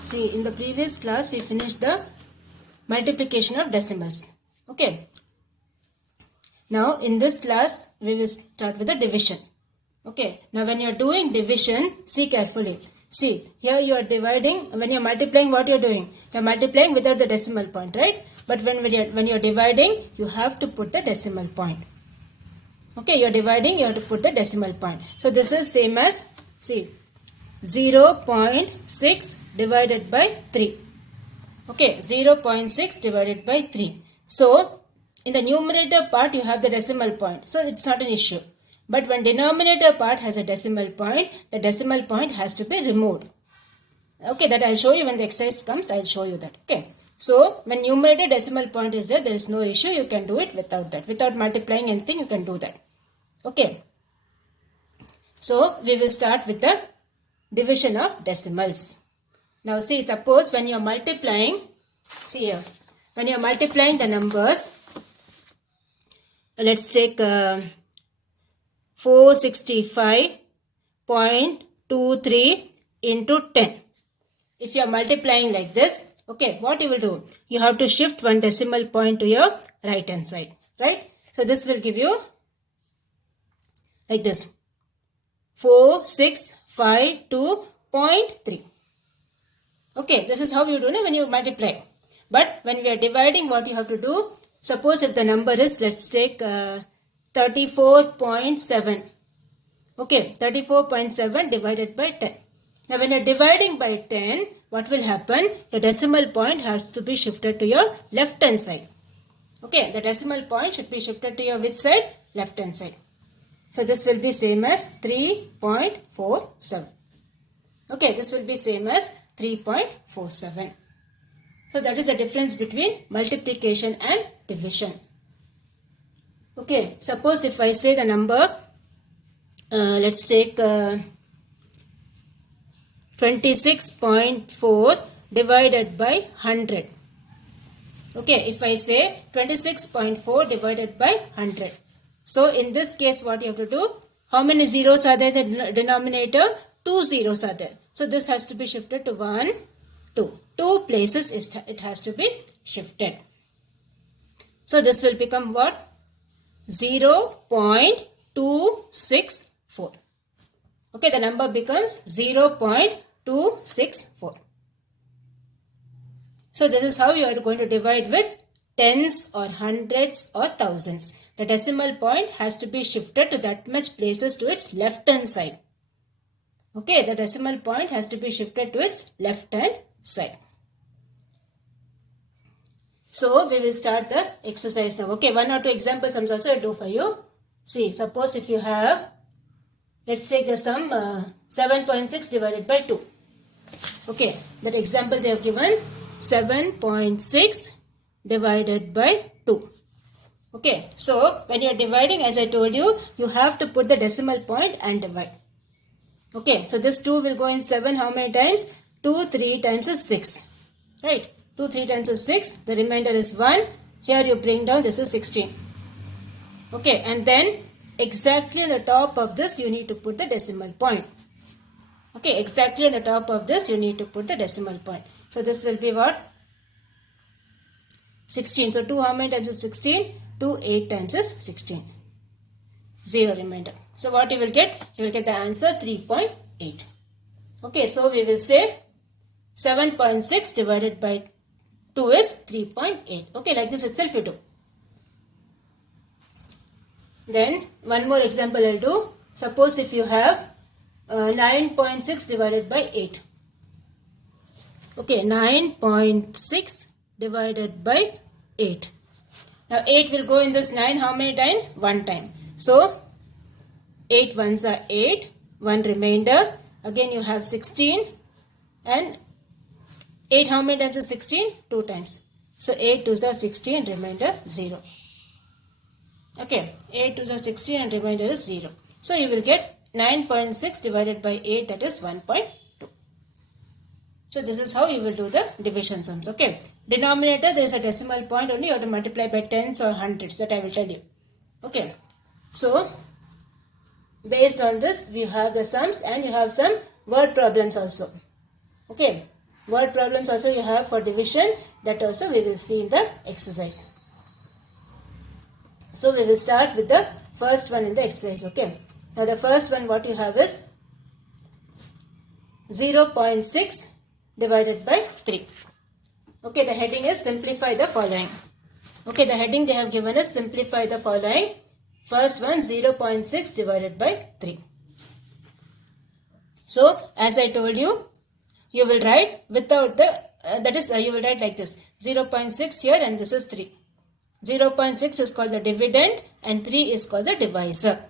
See, in the previous class we finished the multiplication of decimals. Okay. Now in this class we will start with the division. Okay. Now when you are doing division, see carefully. See, here you are dividing. When you are multiplying, what you are doing? You are multiplying without the decimal point, right? But when you are dividing, you have to put the decimal point. Okay, you are dividing, you have to put the decimal point. So this is same as, see, 0.6 divided by 3. Okay, 0.6 divided by 3. So, in the numerator part you have the decimal point. So, it's not an issue. But when denominator part has a decimal point, the decimal point has to be removed. Okay, that I'll show you when the exercise comes, I'll show you that. Okay. So, when numerator decimal point is there is no issue. You can do it without that. Without multiplying anything, you can do that. Okay. So, we will start with the division of decimals. Now see, suppose when you are multiplying, see here, when you are multiplying the numbers, let's take 465.23 into 10. If you are multiplying like this, okay, what you will do? You have to shift one decimal point to your right hand side, right? So this will give you like this, 4652.3. Okay, this is how you do it when you multiply. But when we are dividing, what you have to do, suppose if the number is, let's take 34.7. Okay, 34.7 divided by 10. Now when you are dividing by 10, what will happen? The decimal point has to be shifted to your left hand side. Okay, the decimal point should be shifted to your which side? Left hand side. So this will be same as 3.47. Okay, this will be same as 3.47. So that is the difference between multiplication and division. Okay, suppose if I say the number, let's take 26.4 divided by 100. Okay, if I say 26.4 divided by 100. So in this case, what you have to do? How many zeros are there in the denominator? 2 zeros are there. So this has to be shifted to 1, 2. 2 places it has to be shifted. So this will become what? 0.264. Okay, the number becomes 0.264. So this is how you are going to divide with tens or hundreds or thousands. The decimal point has to be shifted to that much places to its left hand side. Okay, the decimal point has to be shifted to its left hand side. So, we will start the exercise now. Okay, 1 or 2 example sums also I will do for you. See, suppose if you have, let's take the sum 7.6 divided by 2. Okay, that example they have given 7.6 divided by 2. Okay, so when you are dividing, as I told you, you have to put the decimal point and divide. Okay, so this 2 will go in 7 how many times? 2, 3 times is 6. Right? 2, 3 times is 6. The remainder is 1. Here you bring down, this is 16. Okay, and then exactly on the top of this you need to put the decimal point. Okay, exactly on the top of this you need to put the decimal point. So this will be what? 16. So 2 how many times is 16? 2, 8 times is 16. 0 remainder. So what you will get? You will get the answer 3.8. Okay, so we will say 7.6 divided by 2 is 3.8. Okay, like this itself you do. Then one more example I will do. Suppose if you have 9.6 divided by 8. Okay, 9.6 divided by 8. Now 8 will go in this 9 how many times? 1 time. So 8 ones are 8, 1 remainder. Again you have 16 and 8 how many times is 16? 2 times. So 8 2s are 16, remainder 0. Okay, 8 2s are 16 and remainder is 0. So you will get 9.6 divided by 8, that is 1.2. So this is how you will do the division sums. Okay, denominator there is a decimal point only, you have to multiply by tens or hundreds, that I will tell you. Okay, so based on this we have the sums and you have some word problems also. Okay, word problems also you have for division, that also we will see in the exercise. So we will start with the first one in the exercise. Okay. Now the first one what you have is 0.6 divided by 3. Okay, the heading is simplify the following. Okay, the heading they have given is simplify the following. First one 0.6 divided by 3. So as I told you, you will write without the, you will write like this, 0.6 here and this is 3. 0.6 is called the dividend and 3 is called the divisor.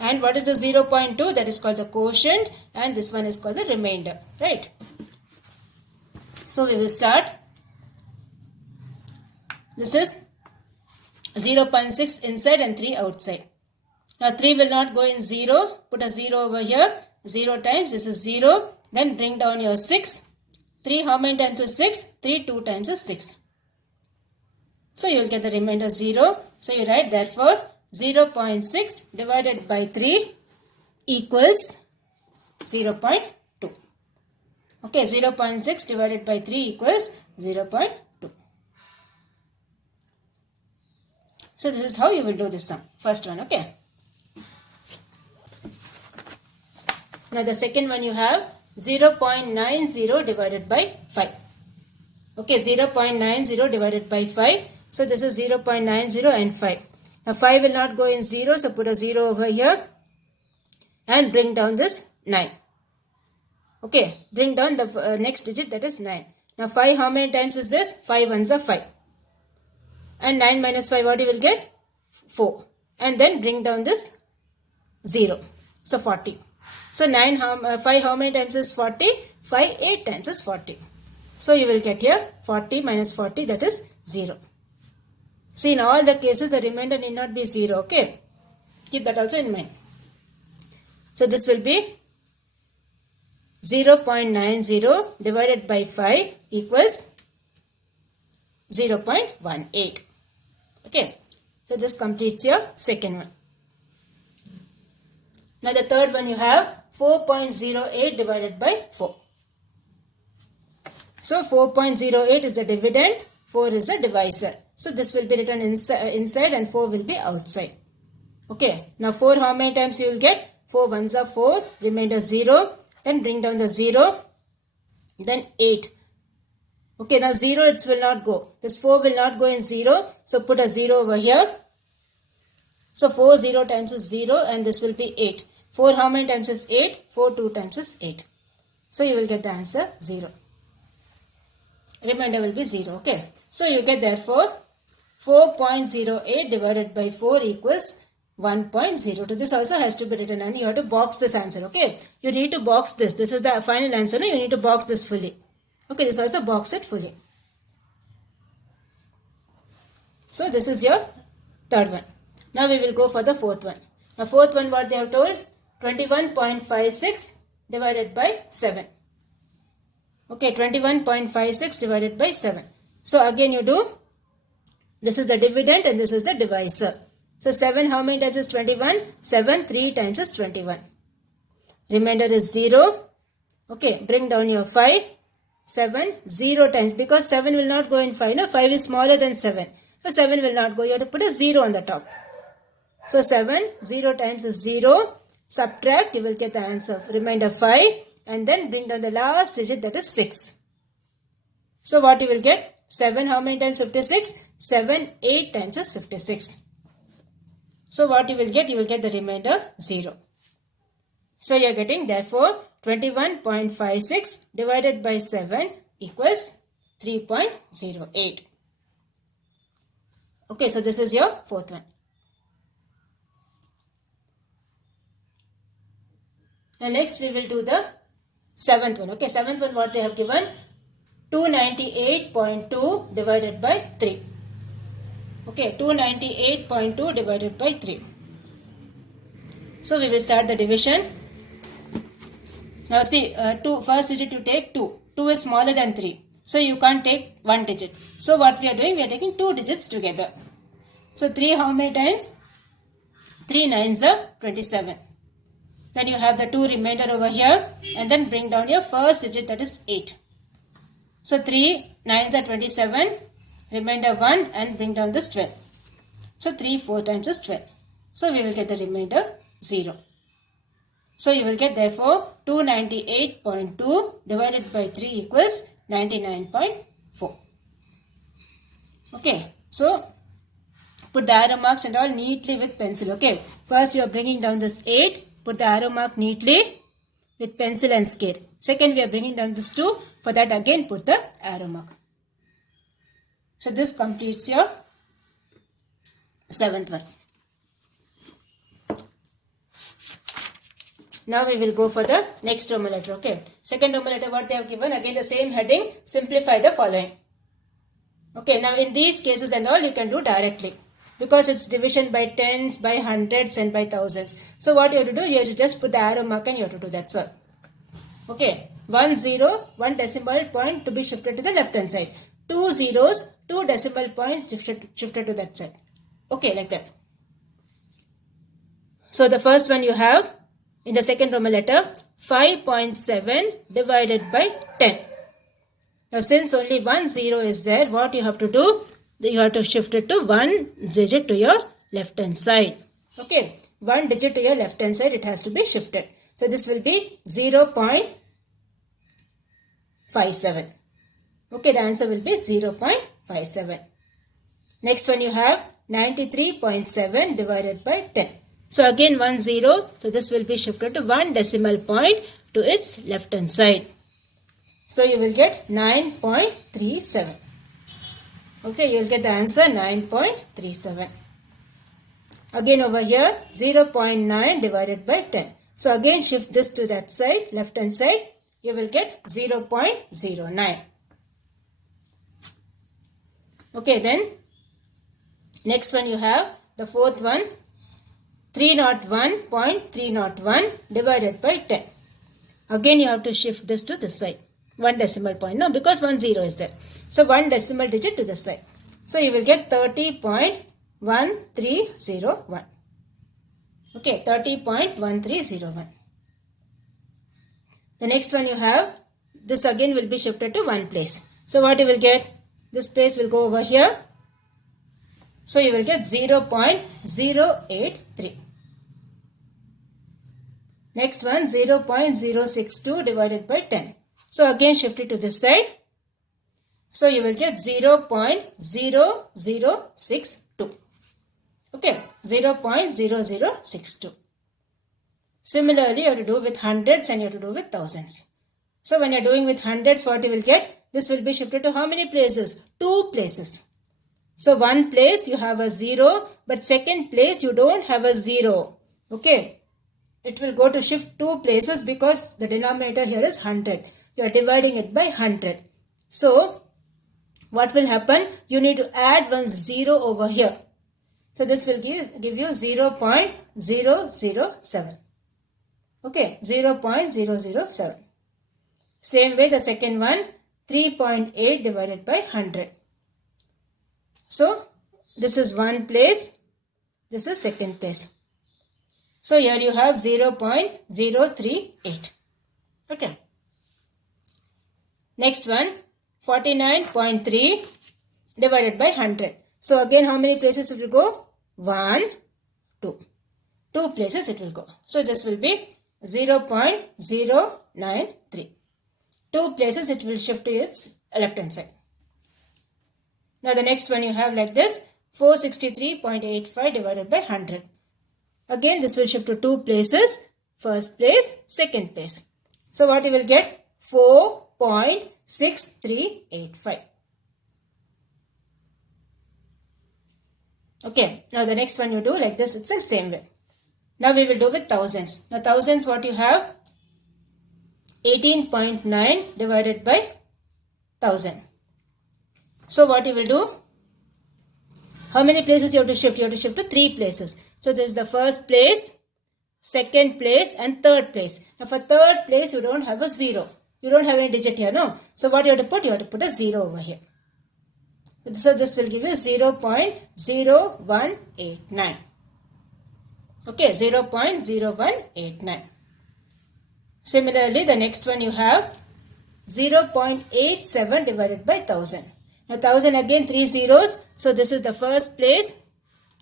And what is the 0.2? That is called the quotient and this one is called the remainder, right? So we will start. This is 0.6 inside and 3 outside. Now 3 will not go in 0. Put a 0 over here. 0 times, this is 0. Then bring down your 6. 3 how many times is 6? 3 2 times is 6. So you will get the remainder 0. So you write therefore 0.6 divided by 3 equals 0.2. Okay, 0.6 divided by 3 equals 0.2. So this is how you will do this sum. First one, okay. Now the second one you have 0.90 divided by 5. Okay, 0.90 divided by 5. So this is 0.90 and 5. Now 5 will not go in 0, so put a 0 over here and bring down this 9. Okay, bring down the next digit, that is 9. Now 5 how many times is this? 5 ones are 5. And 9 minus 5 what you will get? 4. And then bring down this 0. So 40. So 5 how many times is 40? 5 8 times is 40. So you will get here 40 minus 40, that is 0. See, in all the cases the remainder need not be 0. Okay. Keep that also in mind. So this will be 0.90 divided by 5 equals 0.18. Okay. So this completes your second one. Now the third one you have 4.08 divided by 4. So 4.08 is the dividend, 4 is the divisor. So this will be written inside and 4 will be outside. Okay. Now 4 how many times you will get? 4 ones are 4, remainder 0. Then bring down the 0. Then 8. Okay, now 0 it will not go. This 4 will not go in 0. So put a 0 over here. So 4 0 times is 0 and this will be 8. 4 how many times is 8? 4 2 times is 8. So you will get the answer 0. Remainder will be 0. Okay. So you get therefore 4.08 divided by 4 equals 1.02. This also has to be written and you have to box this answer. Okay. You need to box this. This is the final answer. No? You need to box this fully. Okay. This also box it fully. So this is your third one. Now we will go for the fourth one. Now fourth one what they have told? 21.56 divided by 7. Okay, 21.56 divided by 7. So again you do, this is the dividend and this is the divisor. So 7 how many times is 21? 7 3 times is 21. Remainder is 0. Okay, bring down your 5. 7 0 times, because 7 will not go in 5. No, 5 is smaller than 7. So 7 will not go. You have to put a 0 on the top. So 7 0 times is 0. Subtract, you will get the answer. Remainder 5. And then bring down the last digit, that is 6. So what you will get? 7 how many times 56? 7 8 times is 56. So what you will get? You will get the remainder 0. So you are getting therefore 21.56 divided by 7 equals 3.08. Okay, so this is your fourth one. Now next we will do the seventh one. Okay, seventh one what they have given? 298.2 divided by 3. Okay, 298.2 divided by 3. So we will start the division. Now see, first digit you take 2. 2 is smaller than 3. So you can't take one digit. So what we are doing? We are taking two digits together. So 3 how many times? 3 9s are 27. Then you have the 2 remainder over here, and then bring down your first digit, that is 8. So 3 9s are 27, remainder 1, and bring down this 12. So 3 4 times is 12. So we will get the remainder 0. So you will get therefore 298.2 divided by 3 equals 99.4. Okay, so put the arrow marks and all neatly with pencil. Okay, first you are bringing down this 8. Put the arrow mark neatly with pencil and scale. Second, we are bringing down this 2. For that, again put the arrow mark. So this completes your 7th one. Now we will go for the next Roman letter. Okay, second Roman letter, what they have given, again the same heading, simplify the following. Okay, now in these cases and all you can do directly, because it's division by tens, by hundreds and by thousands. So what you have to do, you have to just put the arrow mark and you have to do that, sir. Okay, 1 0, 1 decimal point to be shifted to the left hand side. 2 zeros, 2 decimal points shifted to that side. Okay, like that. So the first one you have in the second Roman letter, 5.7 divided by 10. Now since only 1 0 is there, what you have to do? You have to shift it to 1 digit to your left hand side. Okay, 1 digit to your left hand side, it has to be shifted. So this will be 0.57. Okay, the answer will be 0.57. Next one you have 93.7 divided by 10. So again 1 0. So this will be shifted to 1 decimal point to its left hand side. So you will get 9.37. Okay, you will get the answer 9.37. Again over here 0.9 divided by 10. So again shift this to that side, left hand side. You will get 0.09. Okay, then next one you have the fourth one, 301.301 divided by 10. Again you have to shift this to this side, 1 decimal point. No, because 1 0 is there. So 1 decimal digit to this side. So you will get 30.1301. Okay, 30.1301. The next one you have, this again will be shifted to one place. So what you will get? This place will go over here. So you will get 0.083. Next one, 0.062 divided by 10. So again shift it to this side. So you will get 0.0062. Okay, 0.0062. Similarly, you have to do with hundreds and you have to do with thousands. So when you are doing with hundreds, what you will get? This will be shifted to how many places? 2 places. So one place you have a 0, but second place you don't have a 0. Okay, it will go to shift 2 places because the denominator here is 100. You are dividing it by 100. So what will happen? You need to add one 0 over here. So this will give you 0.007. Okay, 0.007. Same way the second one, 3.8 divided by 100. So this is one place, this is second place. So here you have 0.038. Okay. Next one, 49.3 divided by 100. So again how many places it will go? 1, 2. 2 places it will go. So this will be 0.093. 2 places it will shift to its left hand side. Now the next one you have like this, 463.85 divided by 100. Again this will shift to 2 places, first place, second place. So what you will get? 4.6385. Okay, now the next one you do like this itself, same way. Now we will do with thousands. Now thousands, what you have? 18.9 divided by 1000. So what you will do? How many places you have to shift? You have to shift to 3 places. So this is the first place, second place and third place. Now for third place you don't have a 0. You don't have any digit here, no? So what you have to put? You have to put a 0 over here. So this will give you 0.0189. Okay, 0.0189. Similarly, the next one you have 0.87 divided by 1000. Now 1000 again 3 zeros. So this is the first place.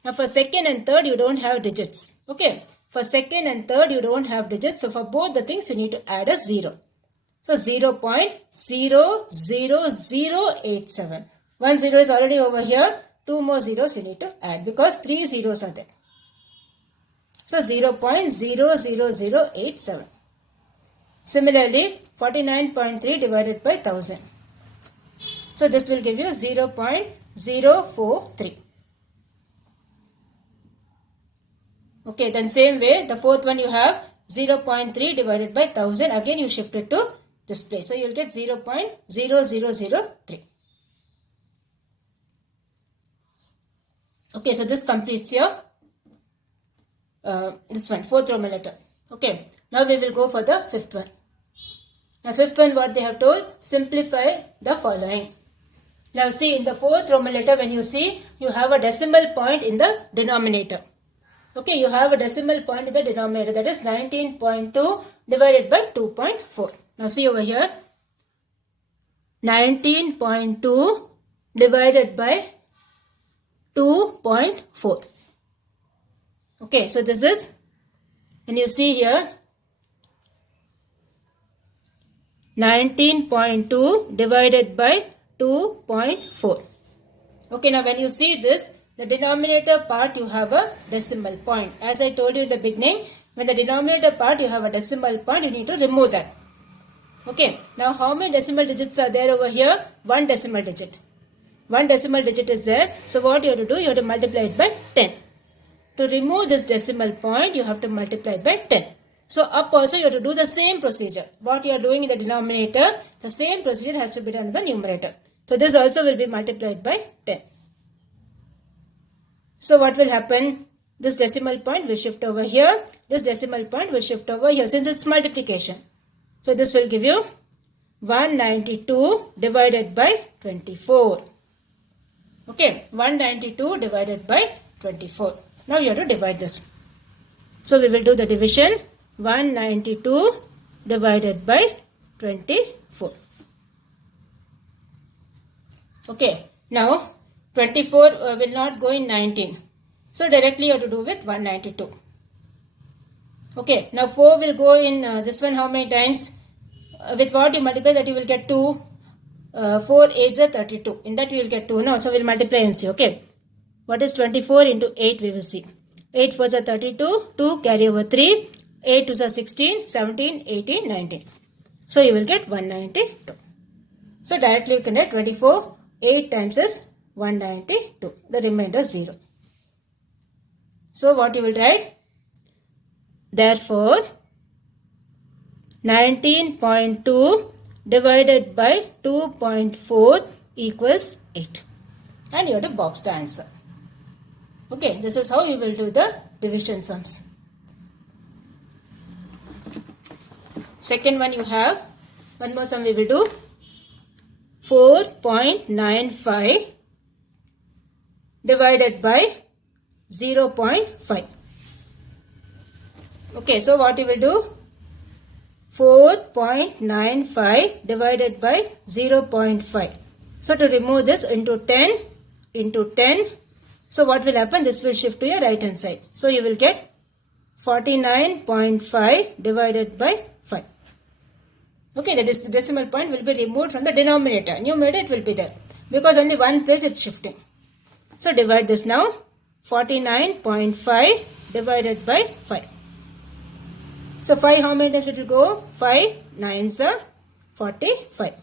Now for second and third you don't have digits. Okay. For second and third you don't have digits. So for both the things you need to add a 0. So 0.00087. 1 0 is already over here. 2 more zeros you need to add because 3 zeros are there. So 0.00087. Similarly, 49.3 divided by 1000. So this will give you 0.043. Okay, then same way, the fourth one you have 0.3 divided by 1000. Again you shift it to this place. So you will get 0.0003. Okay, so this completes your this one, fourth Roman letter. Okay, now we will go for the fifth one. Now fifth one, what they have told, simplify the following. Now see, in the fourth Roman letter, when you see, you have a decimal point in the denominator. Okay, you have a decimal point in the denominator, that is 19.2 divided by 2.4. Now see over here, 19.2 divided by 2.4. Okay, so this is, when you see here, 19.2 divided by 2.4. Okay, now when you see this, the denominator part you have a decimal point. As I told you in the beginning, when the denominator part you have a decimal point, you need to remove that. Okay, now how many decimal digits are there over here? One decimal digit. One decimal digit is there. So what you have to do? You have to multiply it by 10. To remove this decimal point, you have to multiply by 10. So up also you have to do the same procedure. What you are doing in the denominator, the same procedure has to be done in the numerator. So this also will be multiplied by 10. So what will happen? This decimal point will shift over here. This decimal point will shift over here since it's multiplication. So this will give you 192 divided by 24. Okay, 192 divided by 24. Now you have to divide this. So we will do the division. 192 divided by 24. Okay, now 24 will not go in 19. So directly you have to do with 192. Okay, now 4 will go in this one how many times? With what you multiply that you will get 2. 4 8s are 32. In that you will get 2 now. So we will multiply and see. Okay. What is 24 into 8 we will see. 8 4s are 32. 2 carry over 3. 8 2s are 16. 17, 18, 19. So you will get 192. So directly you can write 24. 8 times is 192. The remainder is 0. So what you will write? Therefore, 19.2 divided by 2.4 equals 8. And you have to box the answer. Okay, this is how you will do the division sums. Second one you have, one more sum we will do. 4.95 divided by 0.5. Okay, so what you will do? 4.95 divided by 0.5. So to remove this into 10, so what will happen? This will shift to your right hand side. So you will get 49.5 divided by 5. Okay, the decimal point will be removed from the denominator. Numerator it will be there because only one place it's shifting. So divide this now. 49.5 divided by 5. So 5 how many times it will go? 5 9s are 45.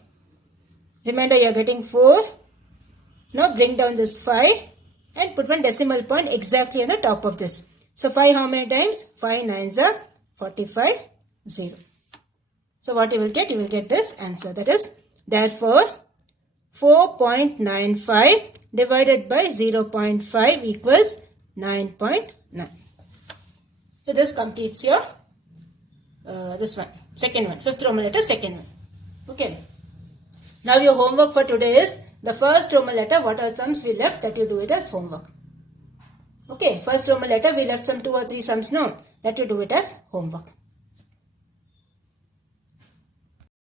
Remember you are getting 4. Now bring down this 5 and put one decimal point exactly on the top of this. So 5 how many times? 5 9s are 45 0. So what you will get? You will get this answer. That is, therefore 4.95 divided by 0.5 equals 9.9. So this completes your this one, second one, fifth Roman letter, second one. Okay. Now your homework for today is the first Roman letter. What are sums we left that you do it as homework? Okay, first Roman letter we left some 2 or 3 sums now that you do it as homework.